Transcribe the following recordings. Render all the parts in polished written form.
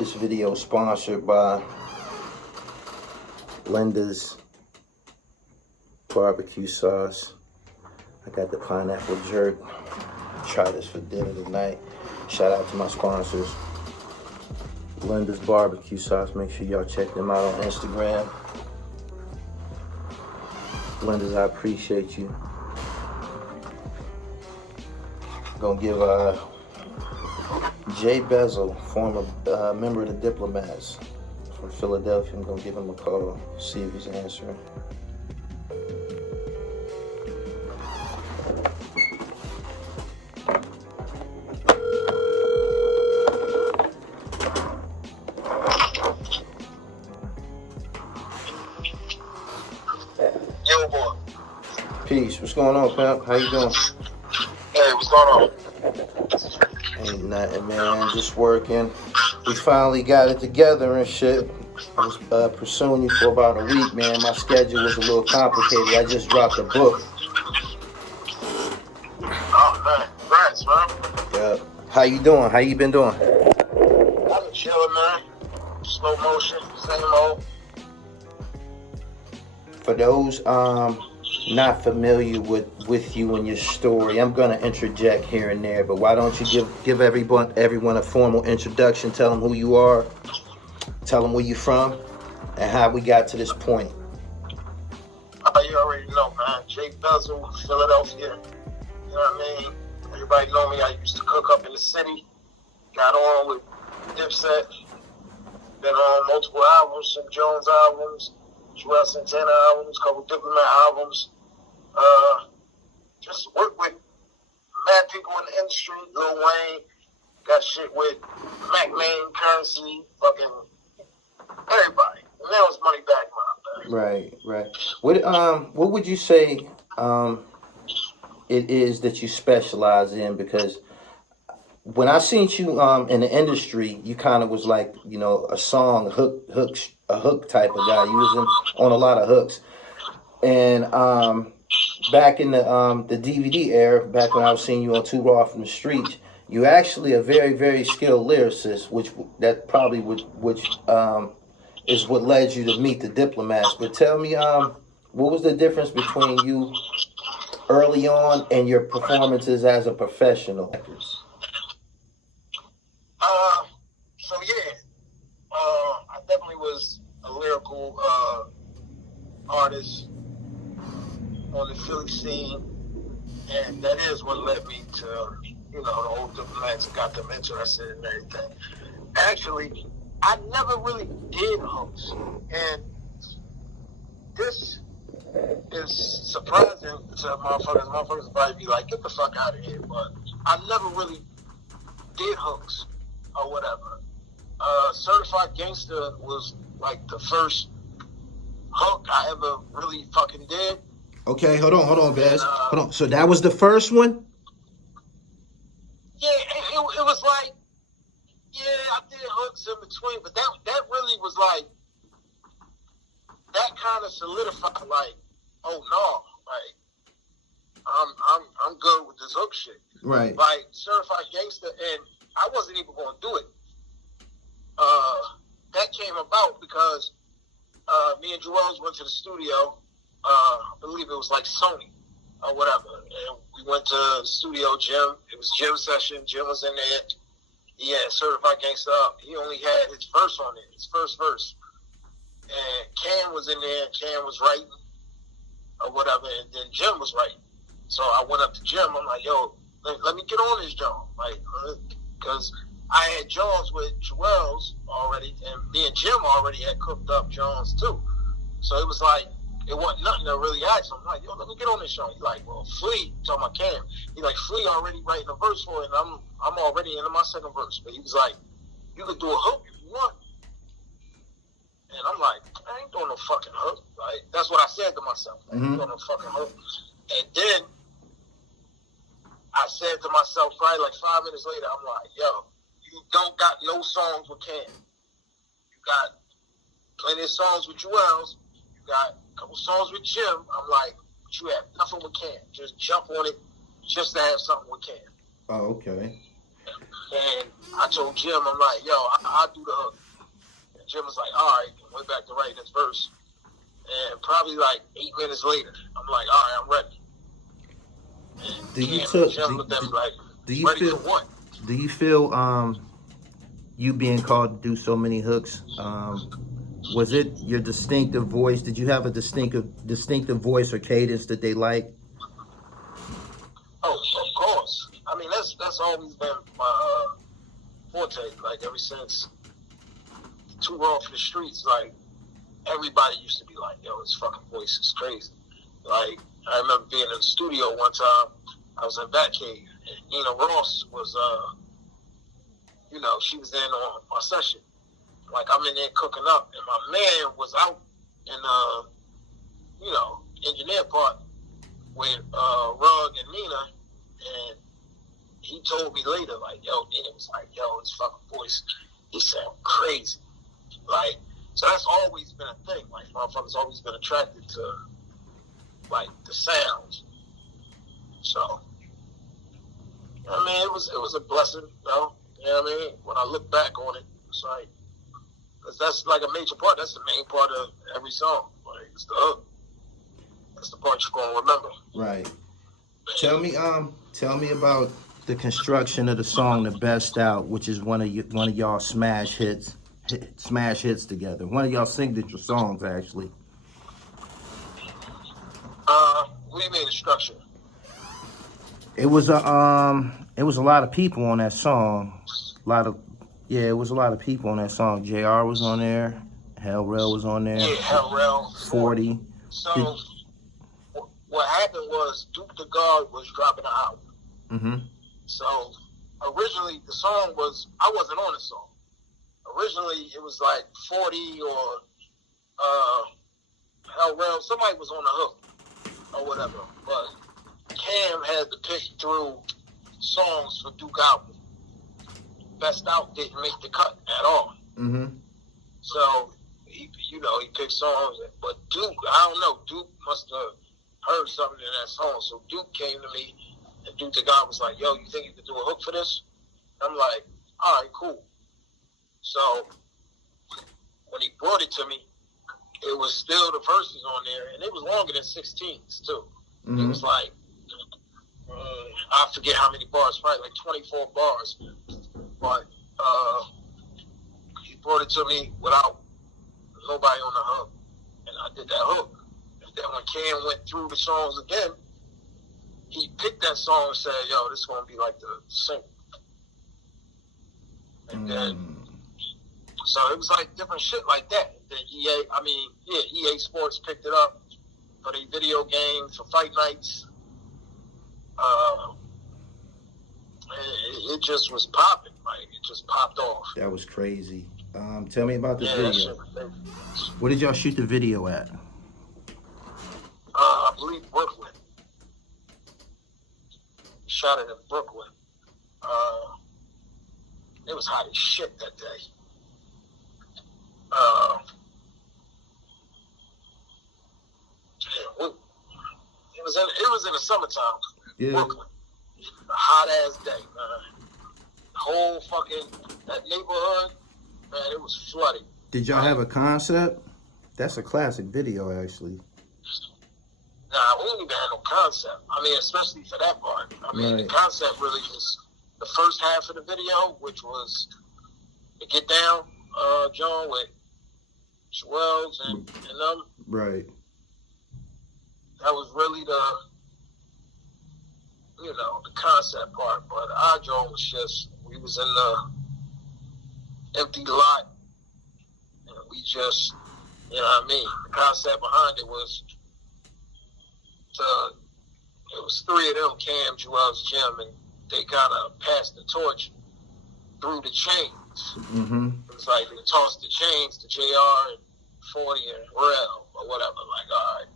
This video is sponsored by Linda's barbecue sauce. I got the pineapple jerk. Try this for dinner tonight. Shout out to my sponsors. Linda's barbecue sauce. Make sure y'all check them out on Instagram. Linda's, I appreciate you. Gonna give Bezel, former member of the Diplomats from Philadelphia. I'm gonna give him a call, see if he's answering. Yo, boy. Peace. What's going on, pimp? How you doing? Hey, what's going on? Ain't nothing, man. Just working. We finally got it together and shit. I was pursuing you for about a week, man. My schedule was a little complicated. I just dropped a book. Oh, man. Congrats, man. Yeah. How you doing? How you been doing? I've been chilling, man. Slow motion, same old. For those not familiar with you and your story, I'm gonna interject here and there, but why don't you give everyone a formal introduction? Tell them who you are, tell them where you're from, and how we got to this point. You already know, man. Bezel, Philadelphia. You know what I mean? Everybody know me. I used to cook up in the city. Got on with DIPSET. Been on multiple albums, some Jones albums, JUELZ Santana albums, couple Diplomat albums. Just work with mad people in the industry. Lil Wayne, got shit with Mac Main, Currency, fucking everybody. And that was money back, man. Right. What would you say it is that you specialize in? Because when I seen you in the industry, you kind of was like, you know, a song, a hook type of guy. You was on a lot of hooks. And back in the DVD era, back when I was seeing you on Too Raw from the Streets, you actually a very, very skilled lyricist, which is what led you to meet the Diplomats. But tell me, what was the difference between you early on and your performances as a professional? So yeah, I definitely was a lyrical artist on the Philly scene, and that is what led me to, you know, the old Diplomats and got them interested in everything. Actually, I never really did hooks, and this is surprising to motherfuckers. Motherfuckers probably be like, get the fuck out of here, but I never really did hooks or whatever. Certified Gangsta was like the first hook I ever really fucking did. Okay, hold on, Bez. Hold on. So that was the first one? Yeah, it was like, yeah, I did hooks in between, but that really was like, that kind of solidified, like, oh no, like, I'm good with this hook shit. Right. Like, Certified Gangsta, and I wasn't even going to do it. That came about because me and JUELZ went to the studio. I believe it was like Sony or whatever. And we went to the studio, Jim. It was Jim's session. Jim was in there. He had Certified Gangsta up. He only had his verse on it, his first verse. And Cam was in there, and Cam was writing or whatever, and then Jim was writing. So I went up to Jim. I'm like, yo, let me get on this joint. Like, because I had Jones with JUELZ already, and me and Jim already had cooked up Jones too. So it was like, it wasn't nothing to really ask him. I'm like, yo, let me get on this show. He's like, well, Flea, talking about Cam. He's like, Flea already writing a verse for it, and I'm already into my second verse. But he was like, you could do a hook if you want. And I'm like, I ain't doing no fucking hook. Like, that's what I said to myself. Like, I ain't doing no fucking hook. And then I said to myself, probably like 5 minutes later, I'm like, yo, you don't got no songs with Cam. You got plenty of songs with JUELZ. You got a couple songs with Jim. I'm like, but you have nothing with Cam. Just jump on it just to have something with Cam. Oh, okay. And I told Jim, I'm like, yo, I'll do the hook. And Jim was like, all right, and went back to writing his verse. And probably like 8 minutes later, I'm like, all right, I'm ready. And Do you Jim looked at me like, do you ready feel for what? do you feel you being called to do so many hooks, was it your distinctive voice? Did you have a distinctive voice or cadence that they like? Oh, of course. I mean, that's always been my forte. Like ever since THRU off the streets, like everybody used to be like, "Yo, his fucking voice is crazy." Like I remember being in the studio one time. I was in Batcave, and Nina Ross was, she was in on my session. Like I'm in there cooking up, and my man was out in engineer part with Rug and Nina, and he told me later, like, yo, Nina was like, yo, his fucking voice, he sound crazy. Like, so that's always been a thing. Like, motherfuckers always been attracted to, like, the sounds. So, I mean, it was a blessing, though. You know what I mean? When I look back on it, it's like, cause that's like a major part. That's the main part of every song. Like, it's the hook. That's the part you're gonna remember. Right. Tell me about the construction of the song "The Best Out," which is one of y'all smash hits together. One of y'all signature songs, actually. What do you mean the structure? It was a lot of people on that song. It was a lot of people on that song. JR was on there. Hell Rell was on there. Yeah, Hell Rell. 40. So what happened was Duke the God was dropping an album. Mm-hmm. So originally the song was, I wasn't on the song. Originally it was like 40 or Hell Rell. Somebody was on the hook or whatever. But Cam had to pick through songs for Duke album. Best Out didn't make the cut at all. Mm-hmm. So he picked songs, but Duke, I don't know, Duke must have heard something in that song. So Duke came to me, and Duke the guy was like, yo, you think you could do a hook for this? I'm like, all right, cool. So when he brought it to me, it was still the verses on there, and it was longer than 16s too. Mm-hmm. It was like, I forget how many bars, probably like 24 bars. But he brought it to me without nobody on the hook, and I did that hook. And then when Cam went through the songs again, he picked that song and said, yo, this is going to be like the single. And then, so it was like different shit like that. Then EA Sports picked it up for the video game, for fight nights. It just was popping. Like, it just popped off. That was crazy. Tell me about the video. Was where did y'all shoot the video at? I believe Brooklyn. Shot it in Brooklyn. It was hot as shit that day. It was in the summertime. Yeah. Brooklyn. A hot ass day, man. Whole fucking that neighborhood, man, it was flooded. Did y'all have a concept? That's a classic video, actually. Nah, we didn't even have no concept. I mean, especially for that part. I mean, right. The concept really was the first half of the video, which was the Get Down, John, with JUELZ and them. Right. That was really the concept part. But our John was just, we was in the empty lot, and we just, you know what I mean? The concept behind it was it was three of them, Cam, JUELZ, Jim, and they kind of passed the torch through the chains. Mm-hmm. It was like they tossed the chains to JR and 40 and Rel or whatever. Like, all right,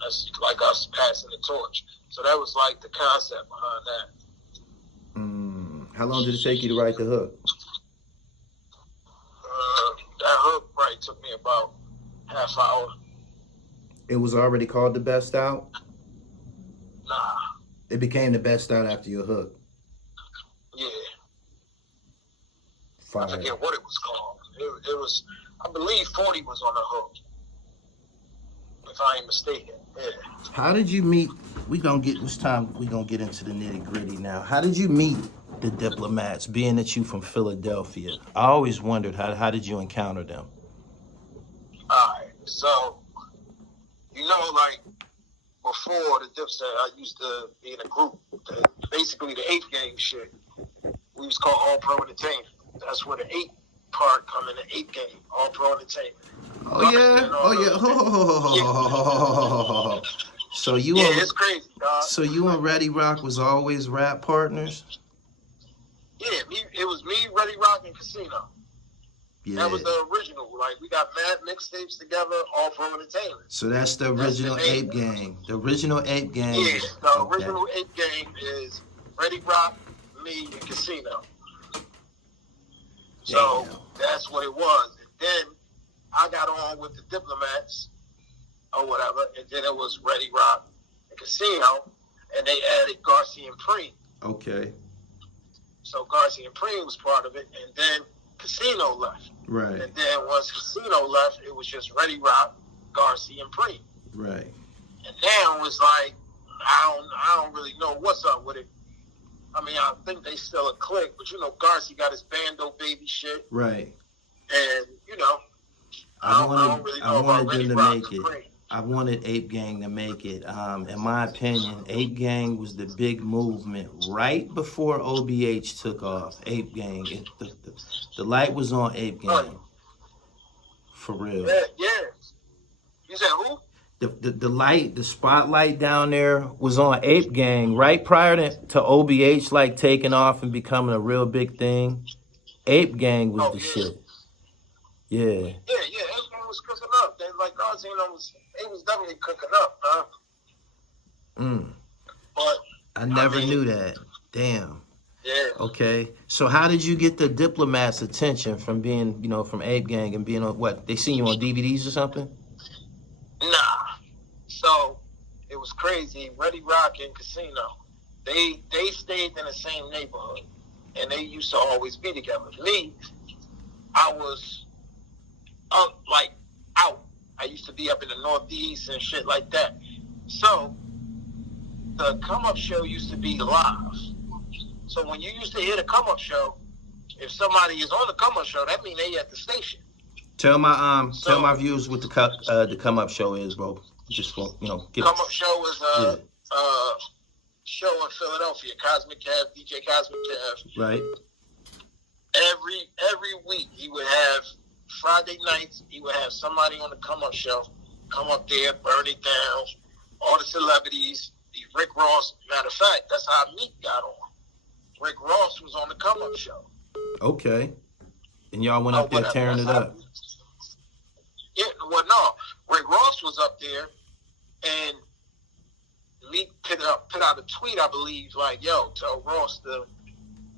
that's like us passing the torch. So that was like the concept behind that. How long did it take you to write the hook? That hook probably took me about half hour. It was already called The Best Out? Nah. It became The Best Out after your hook? Yeah. Fire. I forget what it was called. It was, I believe 40 was on the hook, if I ain't mistaken. Yeah. How did you meet? We gonna get this time. We gonna get into the nitty gritty now. How did you meet the Diplomats? Being that you from Philadelphia, I always wondered how did you encounter them? Alright, so, like, before the DIPSET, I used to be in a group, basically the Ape Gang shit. We was called All Pro Entertainment. That's where the Ape part come in, the Ape Gang, All Pro Entertainment. Oh yeah, oh yeah. So you and it's crazy, dog. So you and Ready Rock was always rap partners? Yeah, it was me, Ready Rock, and Casino. Yeah. That was the original. Like, we got mad mixtapes together, All Pro Entertainment. So that's the original Ape Gang. The original Ape Gang. Yeah, the original Ape Gang is Ready Rock, me, and Casino. So that's what it was. And then I got on with the Diplomats or whatever, and then it was Ready Rock and Casino, and they added Garcia and Preem. Okay. So Garcia and Preem was part of it, and then Casino left. Right. And then once Casino left, it was just Ready Rock, Garcia, and Preem. Right. And now it's like, I don't really know what's up with it. I mean, I think they still a clique, but Garcia got his Bando Baby shit. Right. And, I don't really know about Ready Rock and Preem. I wanted Ape Gang to make it. In my opinion, Ape Gang was the big movement right before OBH took off. Ape Gang. The light was on Ape Gang. For real. Yeah. You said who? The light, the spotlight down there was on Ape Gang right prior to OBH like taking off and becoming a real big thing. Ape Gang was the shit. Yeah. Yeah, Ape Gang was cooking up. They was definitely cooking up, huh? But I never knew that. Damn. Yeah. Okay. So how did you get the Diplomats' attention from being, from Ape Gang and being on what? They seen you on DVDs or something? Nah. So it was crazy. Ready Rock and Casino, they stayed in the same neighborhood, and they used to always be together. Me, I was out. I used to be up in the Northeast and shit like that. So the come up show used to be live. So when you used to hear the come up show, if somebody is on the come up show, that means they at the station. Tell my viewers what the come up show is, bro. Just for come up show is a show in Philadelphia, Cosmic Cav, DJ Cosmic Cav. Right. Every week he would have Friday nights. He would have somebody on the come up show, come up there, burn it down. All the celebrities. Rick Ross. Matter of fact, that's how Meek got on. Rick Ross was on the come up show. Okay. And y'all went up there tearing it up. Yeah, well, no. Rick Ross was up there, and Meek put out a tweet, I believe, like, yo, tell Ross to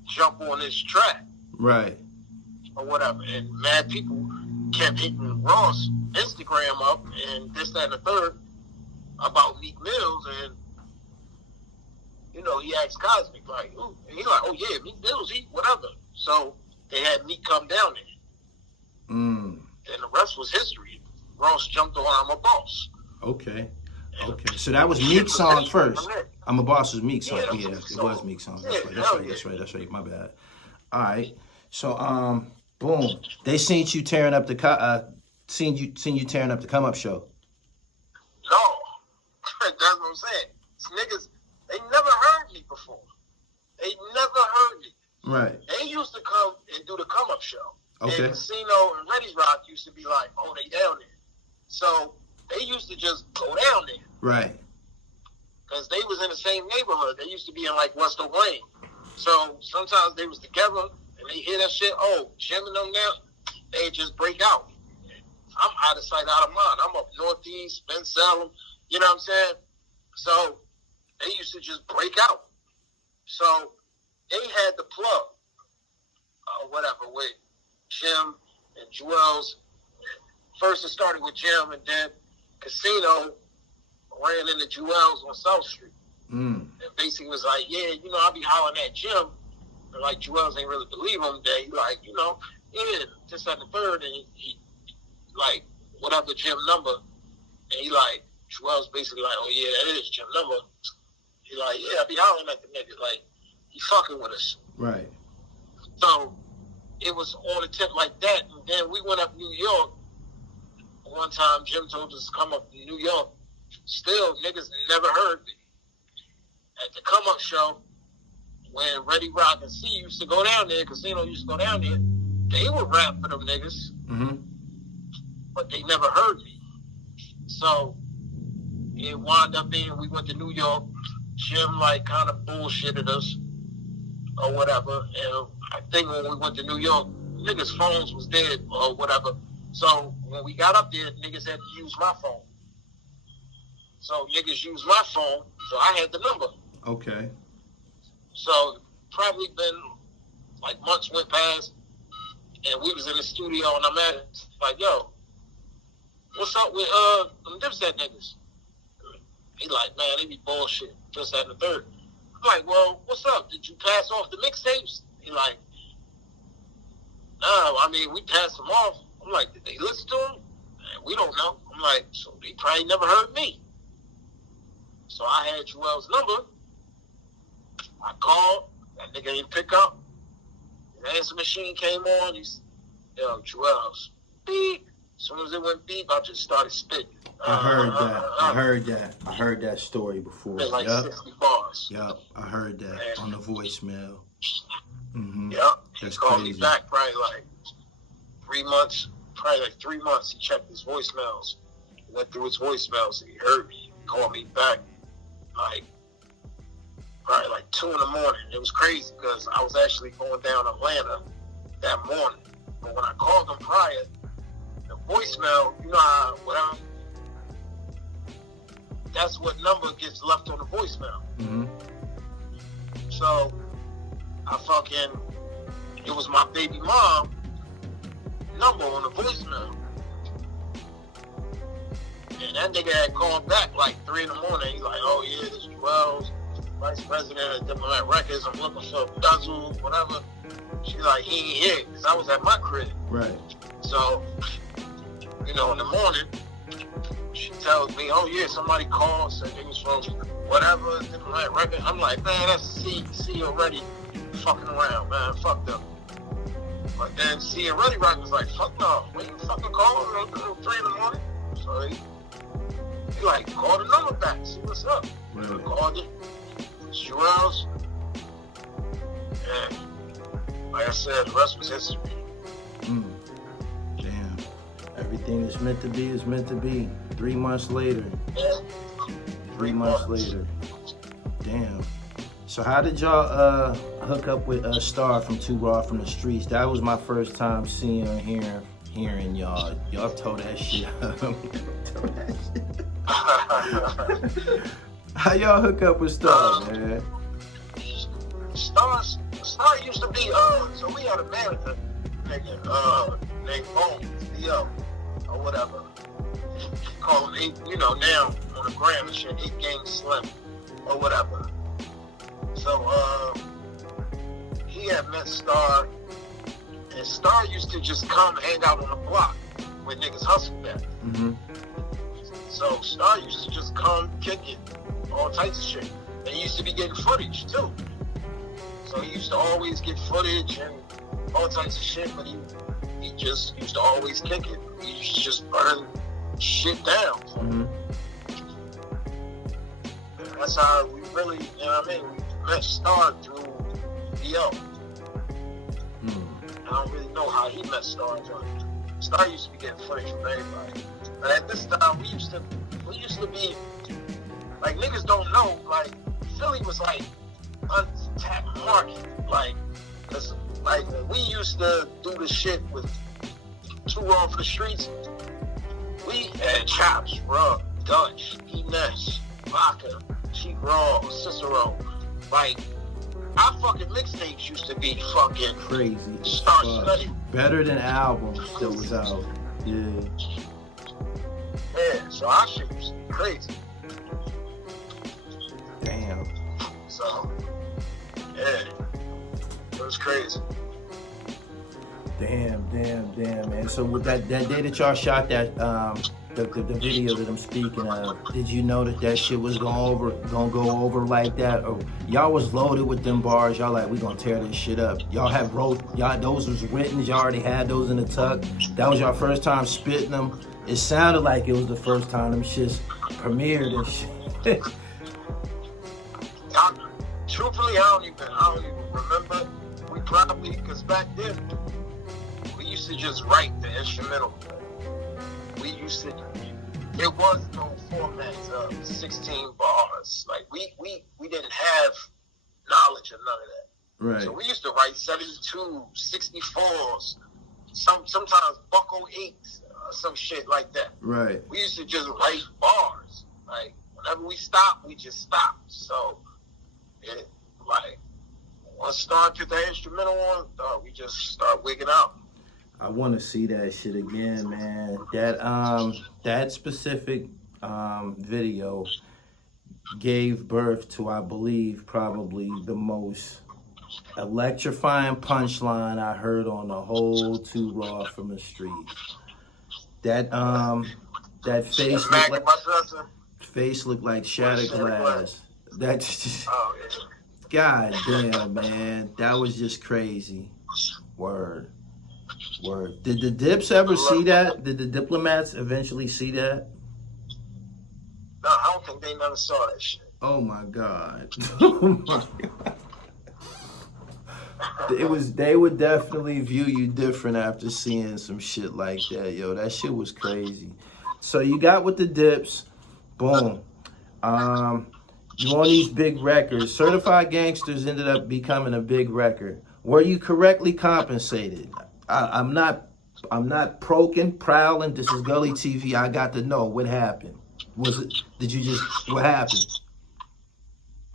jump on this track. Right. Or whatever. And mad people kept hitting Ross Instagram up and this, that, and the third about Meek Mills, and he asked Cosmic, like, ooh, and he like, oh yeah, Meek Mills, whatever. So they had Meek come down there. And the rest was history. Ross jumped on I'm a Boss. Okay. So that was Meek's song first. I'm a Boss was Meek's song. Yeah, it was Meek's song. That's right. My bad. All right. So boom. They seen you tearing up the seen you tearing up the come up show. No. That's what I'm saying. These niggas, they never heard me before. They never heard me. Right. They used to come and do the come up show. Okay. And Casino and Ready Rock used to be like, oh, they down there. So they used to just go down there. Right. Because they was in the same neighborhood. They used to be in like West Wayne. So sometimes they was together and they hear that shit, oh, Jim and them now, they just break out. I'm out of sight, out of mind. I'm up Northeast, Ben Salem, you know what I'm saying? So they used to just break out. So they had the plug, whatever, with Jim and JUELZ. First it started with Jim, and then Casino ran into JUELZ on South Street. And basically was like, yeah, I be hollering at Jim, like Juelz ain't really believe him. That he like, you know, yeah, this and the third, and he like whatever Jim number, and he like Juelz basically like, oh yeah, that is Jim number. He like, yeah, I be hollering at the nigga, like he fucking with us. Right. So it was on a tip like that, and then we went up New York. One time, Jim told us to come up to New York. Still, niggas never heard me. At the come up show, when Ready Rock and C used to go down there, Casino used to go down there, they would rap for them niggas, but they never heard me. So it wound up being we went to New York. Jim like kind of bullshitted us or whatever, and I think when we went to New York, niggas' phones was dead or whatever. So when we got up there, niggas had to use my phone. So niggas used my phone, so I had the number. Okay. So probably been like months went past, and we was in the studio, and I'm at it, like, yo, what's up with them DIPSET niggas? He like, man, they be bullshit, just that and the third. I'm like, well, what's up? Did you pass off the mixtapes? He like, no, I mean, we passed them off. I'm like, did they listen to them? Man, we don't know. I'm like, so they probably never heard me. So I had Juelz's number. I called. That nigga didn't pick up. The answer machine came on. He said, yo, Juelz, beep. As soon as it went beep, I just started spitting. I heard that. I heard that. I heard that story before. Like 60 bars. Yup. I heard that on the voicemail. Yup. That's he called crazy. me back probably like 3 months. Probably like 3 months. He checked his voicemails. He went through his voicemails and he heard me. He called me back like probably like 2 in the morning. It was crazy because I was actually going down Atlanta that morning. But when I called him prior, the voicemail, you know how, whatever, that's what number gets left on the voicemail. So I fucking, it was my baby mom number on the voicemail. And that nigga had called back like 3 in the morning. He's like, oh yeah, this is Juelz, Vice President of Diplomat Records. I'm looking for Bezel, whatever. She like, he ain't here, because I was at my crib. Right. So, you know, in the morning, she tells me, oh yeah, somebody called, said they was from whatever, Diplomat Records. I'm like, man, that's C already fucking around, man, fuck them. But then C already Rock was like, fuck no, when you fucking call at 3 in the morning? So he like, call the number back, see what's up. Really? Called it. It's Juelz. And like I said, the rest was history. Damn. Everything that's meant to be is meant to be. 3 months later. Yeah. 3 months later. Damn. So how did y'all hook up with Star from Too Raw from the Streets? That was my first time seeing or hearing y'all. Y'all tore that shit up. How y'all hook up with Star, man? Star used to be, so we had a manager nigga, named Bones, D.O., or whatever. Call him Ape, you know, now on the gram and shit, Ape Gang Slim, or whatever. So, he had met Star, and Star used to just come hang out on the block where niggas hustled at. So Star used to just come kick it, all types of shit. And he used to be getting footage too. So he used to always get footage and all types of shit, but he just used to always kick it. He used to just burn shit down. And that's how we really, you know what I mean? We met Star through D.O. I don't really know how he met Star. Star used to be getting footage from everybody. But at this time, we used to be, like, niggas don't know, like, Philly was like untapped market, like, cause like when we used to do the shit with Too Raw for the Streets, we had Chops, Rub, Dutch, Ines, Vodka, Cheap Raw, Cicero, like, our fucking mixtapes used to be fucking crazy, star-studded. Better than albums that was out. Yeah, so our shit used to be crazy. Damn. So, yeah. was crazy. Damn, man. So with that day that y'all shot that the video that I'm speaking of, did you know that shit was gonna go over like that? Or y'all was loaded with them bars? Y'all like, we gonna tear this shit up. Y'all those was written. Y'all already had those in the tuck. That was your first time spitting them. It sounded like it was the first time them shits premiered and shit. Truthfully, I don't even remember. We probably, because back then we used to just write the instrumental. We used to. There was no format of 16 bars. Like we didn't have knowledge of none of that. Right. So we used to write 72, 64s, sometimes bucko 8s, some shit like that. Right. We used to just write bars. Like whenever we stopped, we just stopped. So it like once started the instrumental on, we just start wigging out. I want to see that shit again, man. That specific video gave birth to, I believe, probably the most electrifying punchline I heard on the whole Too Raw from the Street. That face looked like shattered glass. That's just, God damn, man. That was just crazy. Word. Did the Dips ever see that? Did the Diplomats eventually see that? No, I don't think they never saw that shit. Oh my God. Oh my God. They would definitely view you different after seeing some shit like that, yo. That shit was crazy. So you got with the Dips, boom. You on these big records. Certified Gangsters ended up becoming a big record. Were you correctly compensated? I'm not prowling. This is Gully TV. I got to know what happened. What happened?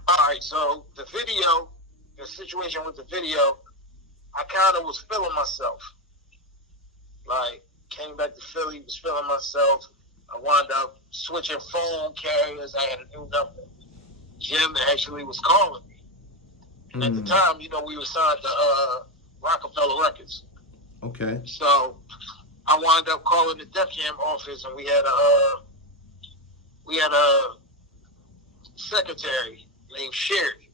All right, so the situation with the video, I kind of was feeling myself. Like, came back to Philly, was feeling myself. I wound up switching phone carriers. I had a new number. Jim actually was calling me. And at the time, we were signed to Rockefeller Records. Okay. So I wound up calling the Def Jam office, and we had a secretary named Sherry.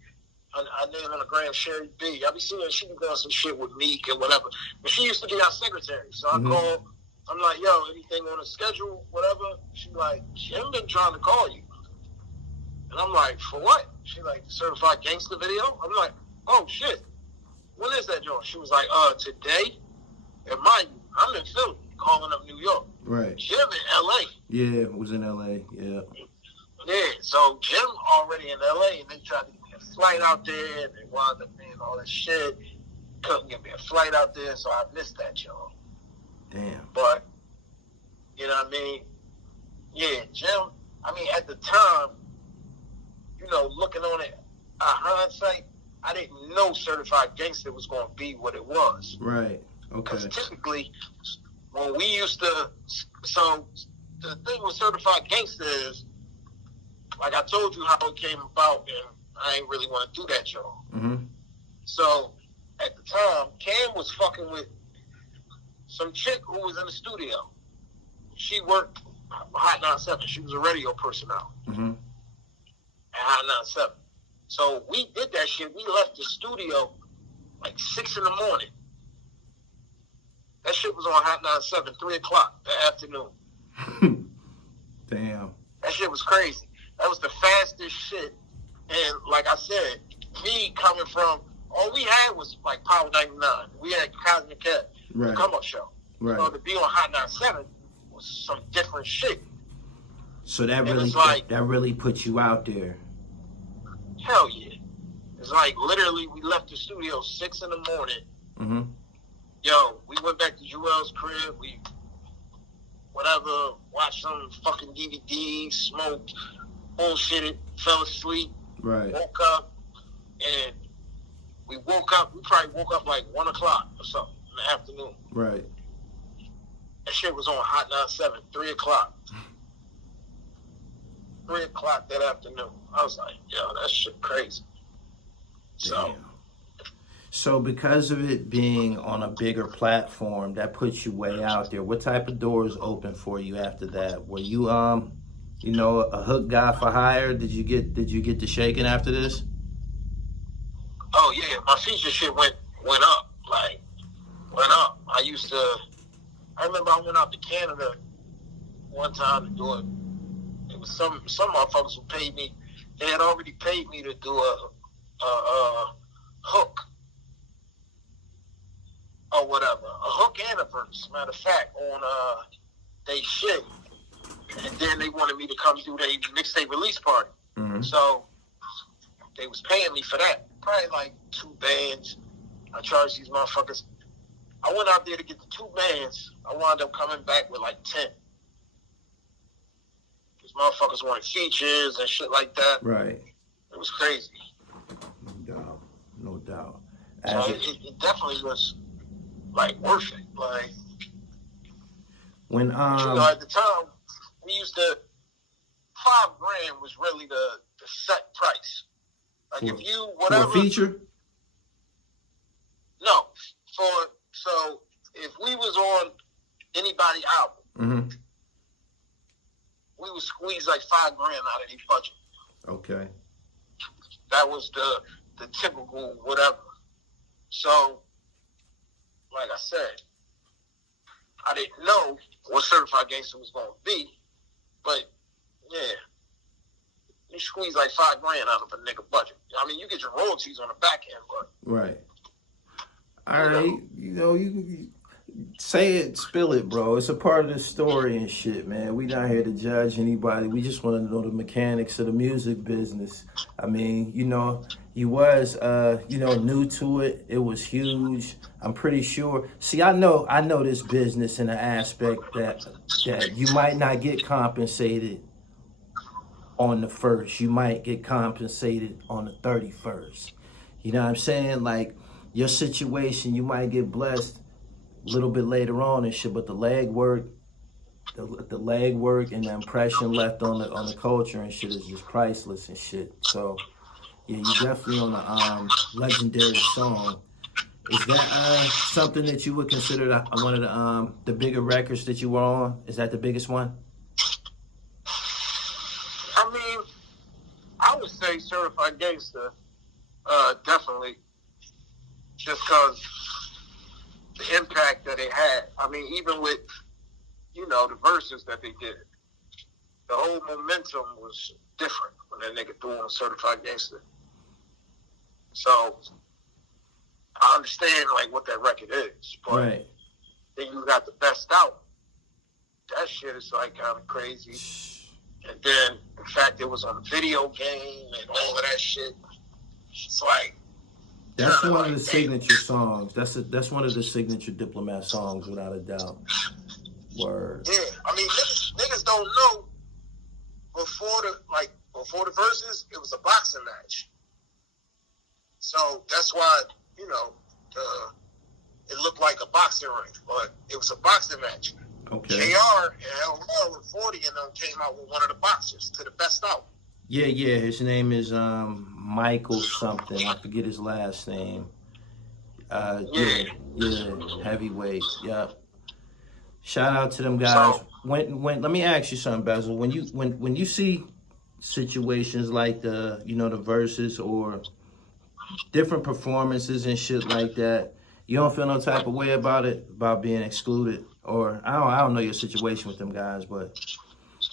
I named on the gram Sherry B. I be seeing she be doing some shit with Meek and whatever. But she used to be our secretary. So I called. I'm like, yo, anything on the schedule, whatever? She like, Jim been trying to call you. And I'm like, for what? She like, Certified Gangsta video? I'm like, oh shit. When is that joint? She was like, today. And mind you, I'm in Philly, calling up New York. Right. Jim in LA. Yeah, it was in LA, yeah. Yeah, so Jim already in LA, and they tried to get me a flight out there, and they wound up being all this shit. Couldn't get me a flight out there, so I missed that, y'all. Damn. But, you know what I mean? Yeah, Jim, I mean, at the time, looking on it, hindsight, I didn't know Certified Gangster was going to be what it was. Right, okay. Because typically, when we used to, so the thing with Certified Gangster is, like I told you how it came about, and I ain't really want to do that, y'all. Mm-hmm. So, at the time, Cam was fucking with some chick who was in the studio. She worked Hot 97. She was a radio personnel at Hot 97. So we did that shit. We left the studio like 6 in the morning. That shit was on Hot 97, 3 o'clock that afternoon. Damn. That shit was crazy. That was the fastest shit. And like I said, me coming from, all we had was like Power 99. We had Cosmic Cat, the come-up show. Right. So to be on Hot 97 was some different shit. So that really put you out there. Hell yeah. It's like literally we left the studio 6 in the morning. Mm-hmm. Yo, we went back to JUELZ crib. We watched some fucking DVDs, smoked, bullshitted, fell asleep. Right. Woke up, and we probably woke up like 1 o'clock or something in the afternoon. Right. That shit was on Hot 97, 3 o'clock. 3 o'clock that afternoon. I was like, yo, that shit crazy. So. Damn. So because of it being on a bigger platform, that puts you way out there. What type of doors open for you after that? Were you you know, a hook guy for hire? Did you get the shaking after this? Oh yeah, my feature shit went up, like went up. I remember I went out to Canada one time to do it. It was some motherfuckers who paid me. They had already paid me to do a hook or whatever, a hook and a verse. Matter of fact, on they shit, and then they wanted me to come do their mixtape release party. Mm-hmm. So they was paying me for that. Probably like 2 bands. I charged these motherfuckers. I went out there to get the 2 bands. I wound up coming back with like 10. These motherfuckers wanted features and shit like that. Right. It was crazy. No doubt. No doubt. So it definitely was like worth it. Like when you know, at the time we used to $5,000 was really the set price. Like if you whatever for a feature? No. So if we was on anybody album, Mm-hmm. we would squeeze like $5,000 out of their budget. Okay. That was the typical whatever. So, like I said, I didn't know what Certified Gangster was going to be, but yeah, you squeeze like $5,000 out of a nigga budget. I mean, you get your royalties on the back end, but Right. All right. You know, you say it, spill it, bro. It's a part of the story and shit, man. We not here to judge anybody. We just want to know the mechanics of the music business. I mean, you know, you was, you know, new to it. It was huge. I'm pretty sure. See, I know this business in an aspect that you might not get compensated on the 1st. You might get compensated on the 31st. You know what I'm saying? Like, your situation, you might get blessed a little bit later on and shit, but the leg work and the impression left on the culture and shit is just priceless and shit. So yeah, you definitely on a legendary song. Is that something that you would consider one of the bigger records that you were on? Is that the biggest one? I mean, I would say Certified Gangster, definitely, just because the impact that it had. I mean, even with, you know, the verses that they did, the whole momentum was different when that nigga threw on Certified Gangster. So I understand like what that record is, but Right. then you got the best out. That shit is like kind of crazy. And then the fact it was on a video game and all of that shit, it's like. That's one of the signature songs. That's one of the signature Diplomat songs, without a doubt. Word. Yeah, I mean, niggas don't know before the verses, it was a boxing match. So that's why, you know, it looked like a boxing ring, but it was a boxing match. Okay. JR and LL and 40 and them came out with one of the boxers to the best out. Yeah. His name is Michael something. I forget his last name. Yeah. Heavyweight. Yep. Shout out to them guys. So, When let me ask you something, Bezel. When you see situations like the verses or different performances and shit like that, you don't feel no type of way about it, about being excluded? Or I don't know your situation with them guys, but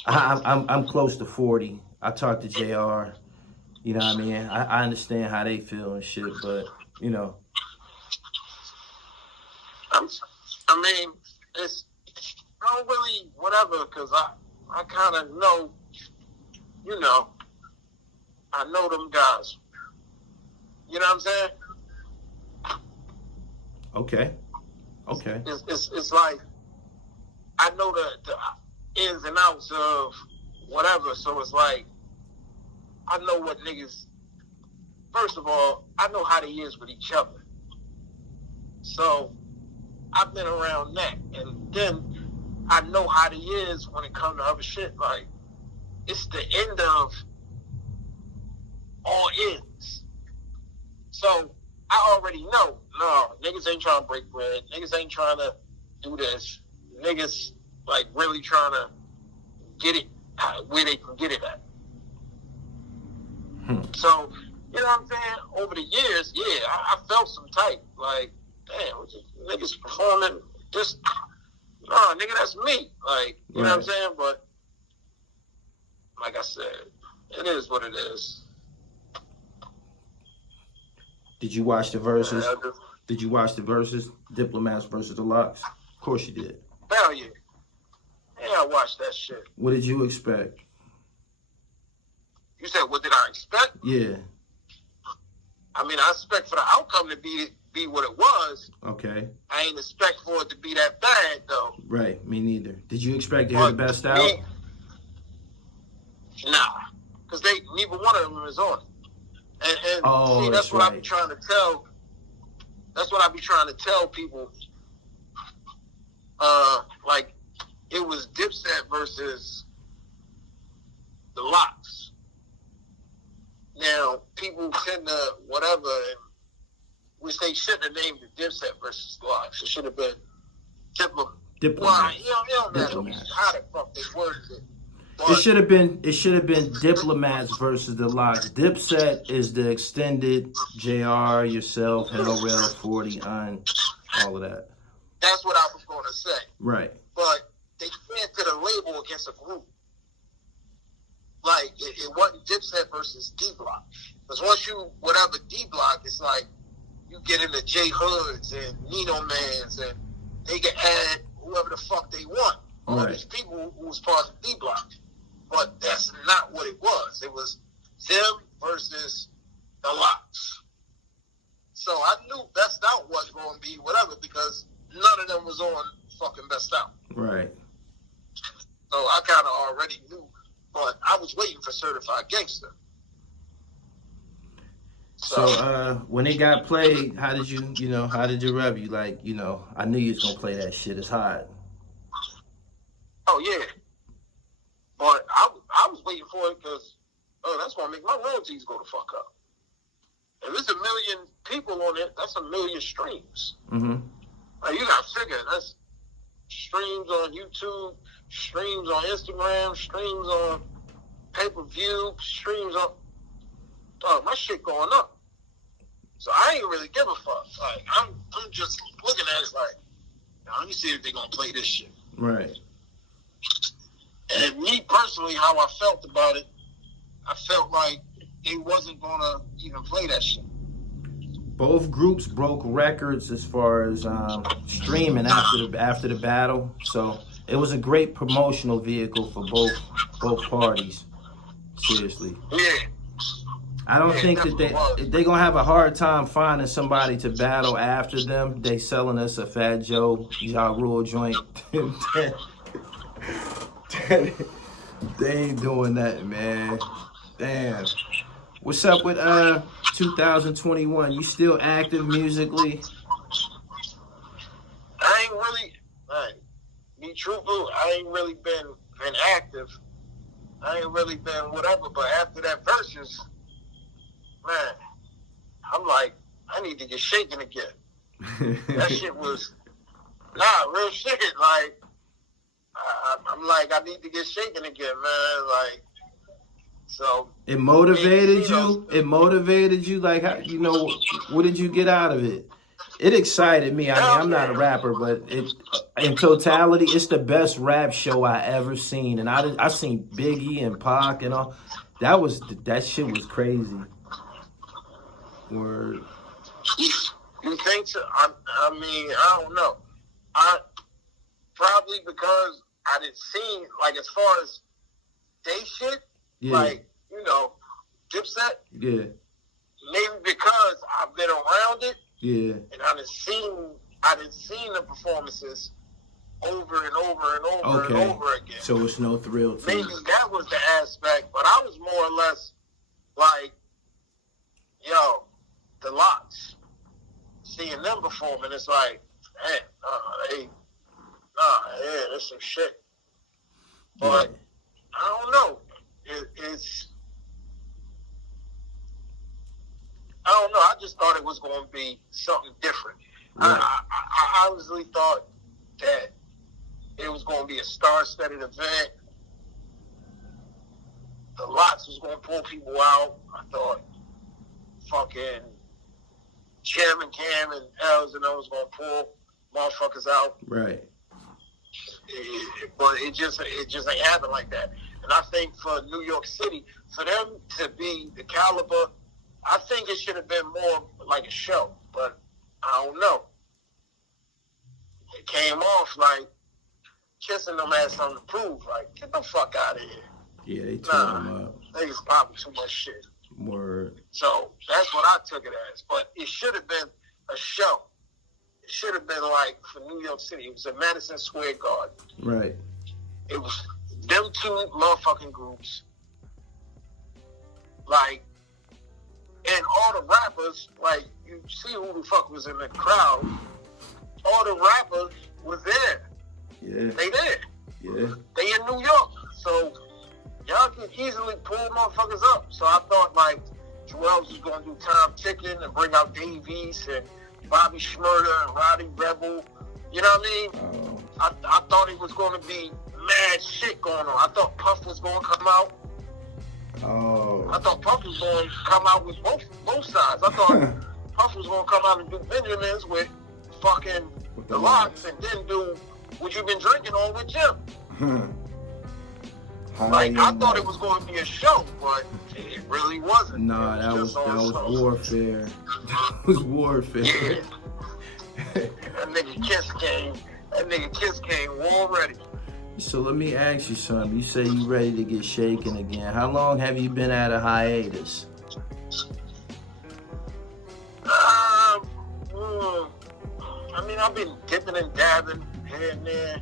I'm close to 40. I talked to JR. You know what I mean? I understand how they feel and shit, but you know. I mean, it's I don't really whatever, because I kind of know, you know, I know them guys. You know what I'm saying? Okay. It's like I know the ins and outs of whatever, so it's like I know what niggas. First of all, I know how they is with each other, so I've been around that, and then I know how they is when it comes to other shit. Like it's the end of all ends. So I already know, no, niggas ain't trying to break bread. Niggas ain't trying to do this. Niggas, like, really trying to get it where they can get it at. So, you know what I'm saying? Over the years, yeah, I felt some type. Like, damn, niggas performing just, nah, nigga, that's me. Like, you know what I'm saying? But, like I said, it is what it is. Did you watch the Versuz? Did you watch the Versuz? Diplomats versus the Locks? Of course you did. Hell yeah. Yeah, I watched that shit. What did you expect? You said, what did I expect? Yeah. I mean, I expect for the outcome to be what it was. Okay. I ain't expect for it to be that bad, though. Right, me neither. Did you expect to hear the best out? Nah, because neither one of them is on it. And see, that's what I be trying to tell. That's what I be trying to tell people. Like, it was Dipset versus the Locks. Now, people tend to whatever, which they shouldn't have named it Dipset versus the Locks. It should have been Diplomats. Well, you don't know how the fuck they worded it. But It should have been Diplomats versus the Locks. Dipset is the extended JR, yourself, Hellrail, 40, all of that. That's what I was going to say. Right. But they can't put a label against a group. Like, it wasn't Dipset versus D-Block. Because once you, whatever D-Block, it's like, you get into J Hoods and Nino Mans, and they can add whoever the fuck they want. All these people who was part of D-Block. But that's not what it was. It was them versus the Locks. So I knew Best Out was going to be whatever, because none of them was on fucking Best Out. Right. So I kind of already knew. But I was waiting for Certified Gangster. So when it got played, how did you rep? You like, I knew you was going to play that shit. It's hot. Oh, yeah. But I was waiting for it because, that's going to make my royalties go the fuck up. If there's 1 million people on it, that's 1 million streams. Mm-hmm. Like, you got to figure, that's streams on YouTube, streams on Instagram, streams on pay-per-view, streams on... my shit going up. So I ain't really give a fuck. Like, I'm just looking at it like, let me see if they're going to play this shit. Right. And me personally, how I felt about it, I felt like they wasn't going to even play that shit. Both groups broke records as far as streaming after the battle. So it was a great promotional vehicle for both parties. Seriously. Yeah. I don't think that they're going to have a hard time finding somebody to battle after them. They selling us a Fat Joe, Ja Rule joint. They ain't doing that, man. Damn. What's up with 2021? You still active musically? I ain't really, be truthful, I ain't really been active. I ain't really been whatever, but after that Versuz, man, I'm like, I need to get shaking again. That shit was, real shit. Like, I'm like, I need to get shaking again, man. Like, so. It motivated you? It motivated you? Like, how, what did you get out of it? It excited me. I mean, I'm not a rapper, but in totality, it's the best rap show I ever seen. And I seen Biggie and Pac and all. That shit was crazy. Word. You think so? I mean, I don't know. Probably because I didn't see, like, as far as they shit, like, Dipset. Yeah. Maybe because I've been around it. Yeah. And I done seen the performances over and over and over and over again. So it's no thrill to Maybe you. that was the aspect, but I was more or less like, the Locks. Seeing them performing, it's like, man, that's some shit. But I don't know. know, I just thought it was going to be something different. Right. I honestly thought that it was going to be a star-studded event. The Lots was going to pull people out. I thought fucking Jim and Cam and Els and those was going to pull motherfuckers out. Right. But it just ain't happen like that. And I think for New York City, for them to be the caliber, I think it should have been more like a show. But I don't know. It came off like Kissing them had something to prove. Like, get the fuck out of here. Yeah, they tore them up. Niggas popping too much shit. Word. So that's what I took it as. But it should have been a show. It should have been like for New York City. It was at Madison Square Garden. Right. It was them two motherfucking groups. Like, and all the rappers, like, you see who the fuck was in the crowd. All the rappers was there. Yeah. They there. Yeah. They in New York. So y'all can easily pull motherfuckers up. So I thought, like, JUELZ was going to do Time Ticking and bring out Davies and Bobby Shmurda and Roddy Rebel. You know what I mean? Oh. I thought it was going to be mad shit going on. I thought Puff was going to come out. Oh. I thought Puff was going to come out with both sides. I thought Puff was going to come out and do Benjamins with fucking the Lots and then do What You Been Drinking On with Jim. Like, I thought it was going to be a show, but it really wasn't. Nah, that was warfare. That was warfare. Yeah. That nigga Kiss came war ready. So let me ask you something. You say you ready to get shaken again. How long have you been at a hiatus? I mean, I've been dipping and dabbing here and there.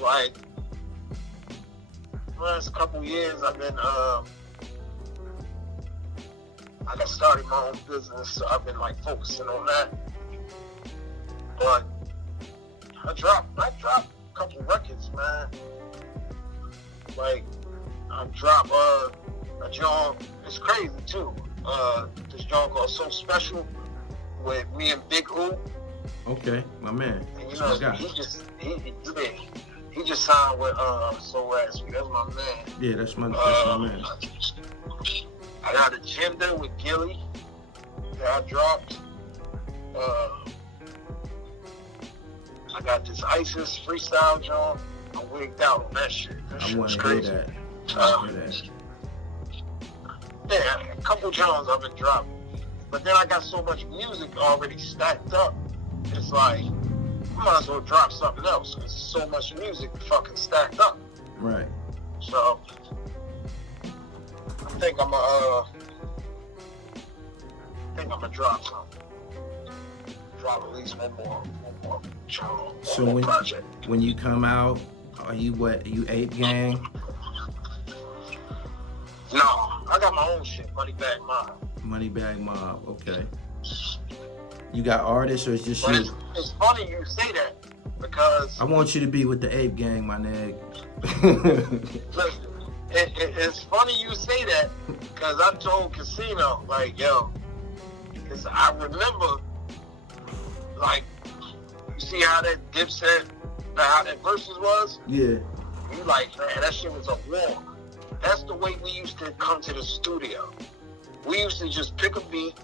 Like, last couple years, I've been, I got started my own business, so I've been, like, focusing on that. But I dropped a couple records, man. Like, I dropped a joint, it's crazy, too. This joint called So Special with me and Big Ooh. Okay, my man. And, you know, he just signed with So Raspy. That's my man. Yeah, that's my man. I got Agenda with Gully that I dropped. I got this ISIS freestyle joint. I'm wigged out on that shit. I want to hear that. Yeah, a couple joints I've been dropping. But then I got so much music already stacked up. It's like, I might as well drop something else because there's so much music fucking stacked up. Right. So, I think I'm gonna drop something. Drop at least one more So project. When you come out, are you what? Are you Ape Gang? No, I got my own shit. Moneybag Mob. Moneybag Mob. Okay. You got artists or it's just but you? It's funny you say that because I want you to be with the Ape Gang, my nigga. Listen, it's funny you say that because I told Casino, like, yo, because I remember, like, you see how that DIPSET, how that Versuz was? Yeah. You like, man, that shit was a war. That's the way we used to come to the studio. We used to just pick a beat,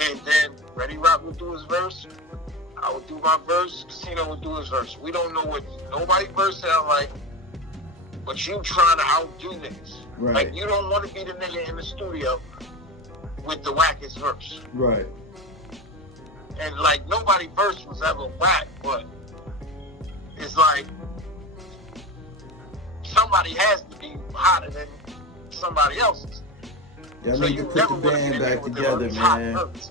and then Ready Rock would do his verse, I would do my verse, Casino would do his verse. We don't know what nobody's verse sound like, but you trying to outdo niggas. Right. Like, you don't want to be the nigga in the studio with the wackest verse. Right. And, like, nobody's verse was ever whack, but it's like somebody has to be hotter than somebody else's. Y'all So need to you put never the wanna band be back with the together, hot man. verse.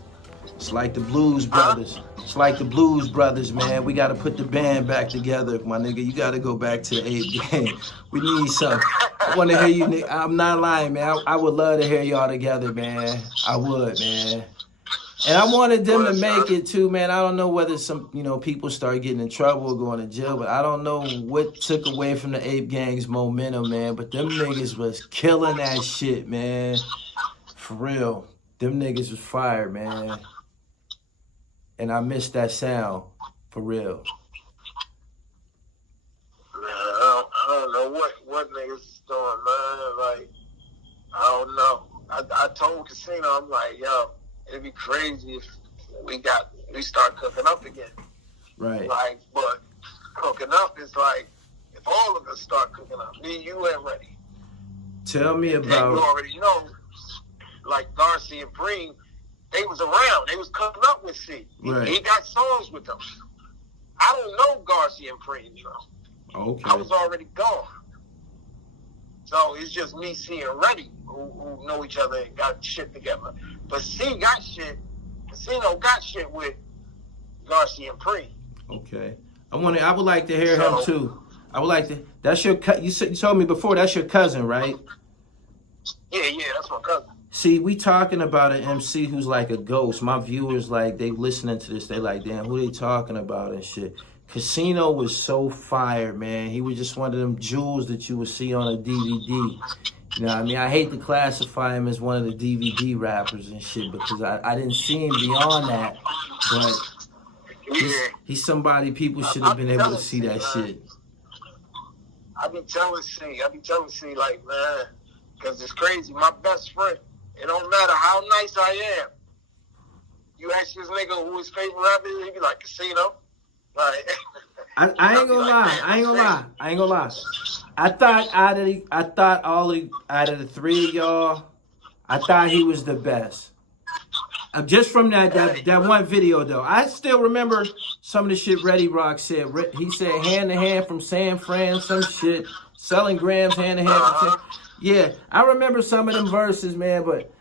It's like the Blues Brothers. It's like the Blues Brothers, man. We got to put the band back together, my nigga. You got to go back to the Ape Gang. We need some. I want to hear you, nigga. I'm not lying, man. I would love to hear y'all together, man. I would, man. And I wanted them to make it too, man. I don't know whether some, people start getting in trouble or going to jail, but I don't know what took away from the Ape Gang's momentum, man. But them niggas was killing that shit, man. For real. Them niggas was fire, man. And I miss that sound. For real. Man, I don't know what niggas is doing, man. Like, I don't know. I told Casino, I'm like, yo, it'd be crazy if we start cooking up again. Right. Like, but cooking up is like, if all of us start cooking up, me, you, and Reddy. Tell me And about. you already know, like Darcy and Breen, they was around. They was cooking up with C. Right. He got songs with them. I don't know Darcy and Breen, you know. Okay. I was already gone. So it's just me, C, and Reddy who know each other and got shit together. But C got shit. Casino got shit with Darcy and Breen. Okay. I would like to hear him too. I would like to. That's your. You told me before. That's your cousin, right? Yeah, that's my cousin. See, we talking about an MC who's like a ghost. My viewers, like, they listening to this. They like, damn, who they talking about and shit. Casino was so fire, man. He was just one of them jewels that you would see on a DVD. You know what I mean? I hate to classify him as one of the DVD rappers and shit because I didn't see him beyond that. But he's somebody people should have been able to see that shit. I be telling C, like, man, because it's crazy. My best friend, it don't matter how nice I am. You ask this nigga who his favorite rapper is, he be like, Casino. Like, I ain't gonna lie. I ain't gonna lie. I thought out of the three of y'all, I thought he was the best. Just from that one video though, I still remember some of the shit Reddy Rock said. He said hand to hand from San Fran, some shit, selling grams hand to hand. Yeah, I remember some of them verses, man. But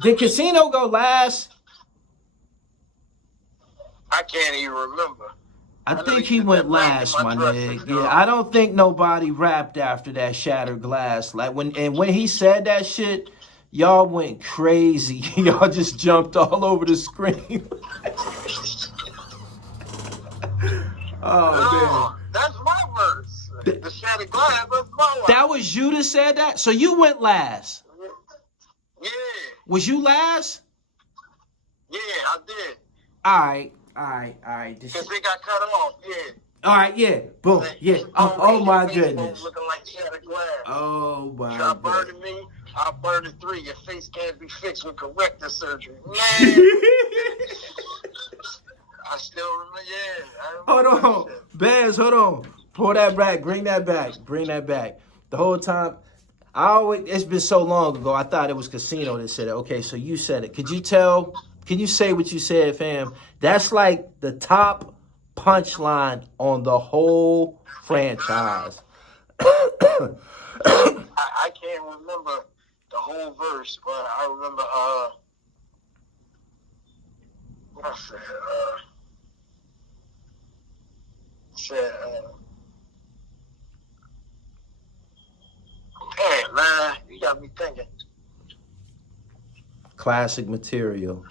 did Casino go last? I can't even remember. I think he went last, my nigga. Yeah, I don't think nobody rapped after that Shattered Glass. Like when he said that shit, y'all went crazy. Y'all just jumped all over the screen. Oh man, that's my verse. The Shattered Glass, that's my one. That was you that said that. So you went last. Yeah. Was you last? Yeah, I did. All right. Because they got cut off, yeah. All right, yeah. Boom, yeah. Oh my goodness. Looking like Shattered Glass. Oh my Try goodness. burning me, I'll burn it 3. Your face can't be fixed with corrective surgery. Man. I still remember, Hold on. Baz, hold on. Pull that back. Bring that back. The whole time, it's been so long ago, I thought it was Casino that said it. Okay, so you said it. Can you say what you said, fam? That's like the top punchline on the whole franchise. I can't remember the whole verse, but I remember what I said. Damn, man, you got me thinking. Classic material.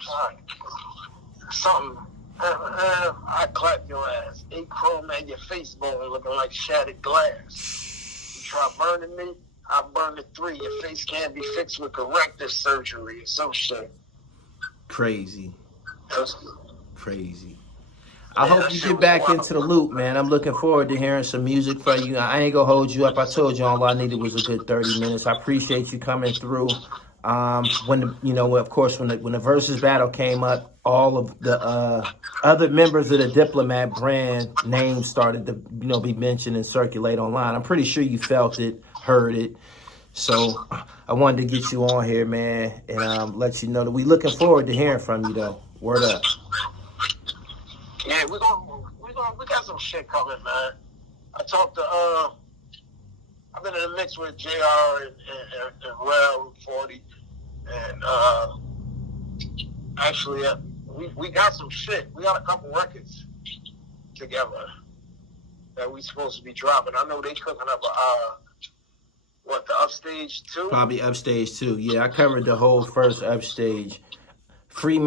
Something. I clap your ass. Ape Chrome, man, your face bone looking like Shattered Glass. You try burning me, I burn it 3. Your face can't be fixed with corrective surgery or some shit. Crazy. Crazy. I hope you get back into the loop, man. I'm looking forward to hearing some music from you. I ain't gonna hold you up. I told you all I needed was a good 30 minutes. I appreciate you coming through. When the Versus battle came up, all of the other members of the Diplomat brand names started to be mentioned and circulate online. I'm pretty sure you felt it, heard it. So I wanted to get you on here, man, and let you know that we looking forward to hearing from you, though. Word up. Yeah, we got some shit coming, man. I talked to I've been in the mix with JR and Rel 40, and actually we got some shit. We got a couple records together that we supposed to be dropping. I know they cooking up the Upstage 2? Probably Upstage 2. Yeah, I covered the whole first Upstage. Free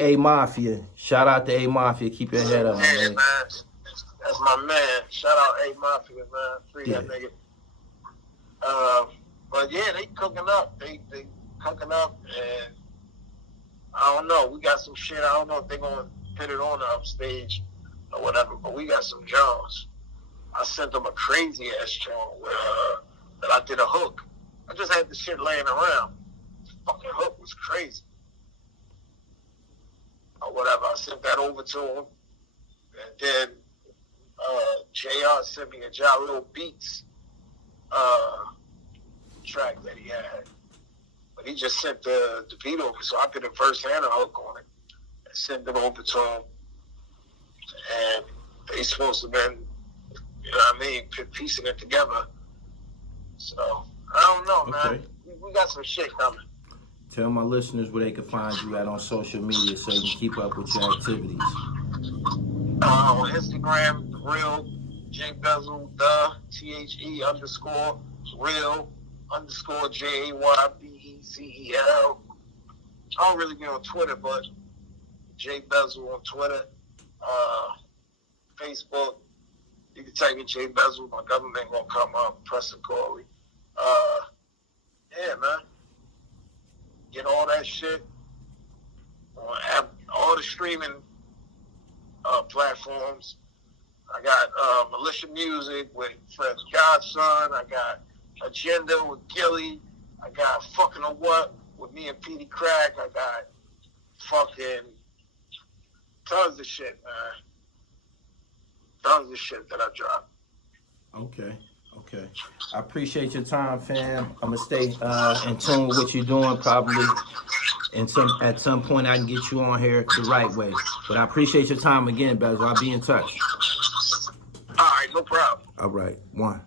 A Mafia. Shout out to A Mafia. Keep your head up, man. That's my man. Shout out A Mafia, man. Free that nigga. But yeah, they cooking up. They cooking up, and I don't know. We got some shit. I don't know if they're gonna put it on the upstage or whatever, but we got some Jones. I sent them a crazy ass joint where that I did a hook. I just had the shit laying around. The fucking hook was crazy. Or whatever. I sent that over to him. And then JR sent me a JUELZ Beats track that he had. But he just sent the beat over, so I put a verse and a hook on it and sent it over to him. And they supposed to been, you know what I mean, piecing it together. So, I don't know, man. We got some shit coming. Tell my listeners where they can find you at on social media so you can keep up with your activities. On Instagram, real J Bezel, the THE_, real _JAYBEZEL. I don't really be on Twitter, but J Bezel on Twitter, Facebook. You can type in J Bezel, my government gonna come up, Preston Corey. Yeah, man. Get all that shit on all the streaming platforms. I got Militia Music with Fred's Godson. I got Agenda with Gully. I got Fucking a What with me and Petey Crack. I got fucking tons of shit, man. Tons of shit that I dropped. Okay. I appreciate your time, fam. I'm gonna stay in tune with what you're doing. Probably at some point I can get you on here the right way. But I appreciate your time again, Bezel. I'll be in touch. All right, no problem. All right, one.